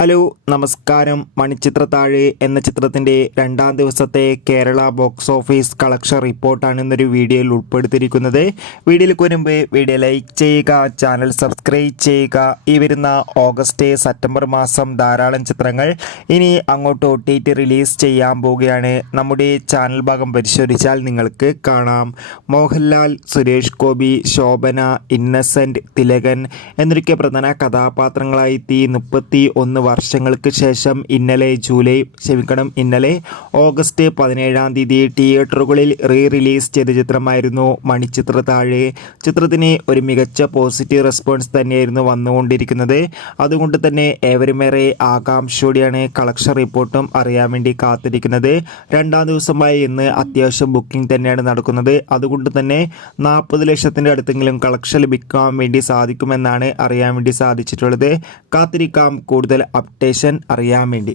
Hello നമസ്കാരം. മണിച്ചിത്രത്താഴ് എന്ന ചിത്രത്തിൻ്റെ രണ്ടാം ദിവസത്തെ കേരള ബോക്സ് ഓഫീസ് കളക്ഷൻ റിപ്പോർട്ടാണ് ഇന്നൊരു വീഡിയോയിൽ ഉൾപ്പെടുത്തിയിരിക്കുന്നത്. വീഡിയോയിലേക്ക് വരുമ്പോൾ വീഡിയോ ലൈക്ക് ചെയ്യുക, ചാനൽ സബ്സ്ക്രൈബ് ചെയ്യുക. ഈ വരുന്ന ഓഗസ്റ്റ് സെപ്റ്റംബർ മാസം ധാരാളം ചിത്രങ്ങൾ ഇനി അങ്ങോട്ട് OTT റിലീസ് ചെയ്യാൻ പോവുകയാണ്. നമ്മുടെ ചാനൽ ഭാഗം പരിശോധിച്ചാൽ നിങ്ങൾക്ക് കാണാം. മോഹൻലാൽ, സുരേഷ് ഗോപി, ശോഭന, ഇന്നസെൻറ്റ്, തിലകൻ എന്നൊക്കെ പ്രധാന കഥാപാത്രങ്ങളായി 31 വർഷങ്ങൾക്ക് ശേഷം ഇന്നലെ ഓഗസ്റ്റ് 17-ാം തീയതി തിയേറ്ററുകളിൽ റിലീസ് ചെയ്ത ചിത്രമായിരുന്നു മണിച്ചിത്രത്താഴ്. ചിത്രത്തിന് ഒരു മികച്ച പോസിറ്റീവ് റെസ്പോൺസ് തന്നെയായിരുന്നു വന്നുകൊണ്ടിരിക്കുന്നത്. അതുകൊണ്ട് തന്നെ ഏവരുമേറെ ആകാംക്ഷയോടെയാണ് കളക്ഷൻ റിപ്പോർട്ടും അറിയാൻ വേണ്ടി കാത്തിരിക്കുന്നത്. രണ്ടാം ദിവസമായി ഇന്ന് അത്യാവശ്യം ബുക്കിംഗ് തന്നെയാണ് നടക്കുന്നത്. അതുകൊണ്ട് തന്നെ 40 ലക്ഷത്തിൻ്റെ അടുത്തെങ്കിലും കളക്ഷൻ ലഭിക്കാൻ വേണ്ടി സാധിക്കുമെന്നാണ് അറിയാൻ വേണ്ടി സാധിച്ചിട്ടുള്ളത്. കാത്തിരിക്കാം കൂടുതൽ അപ്ഡേഷൻ അറിയാൻ വേണ്ടി.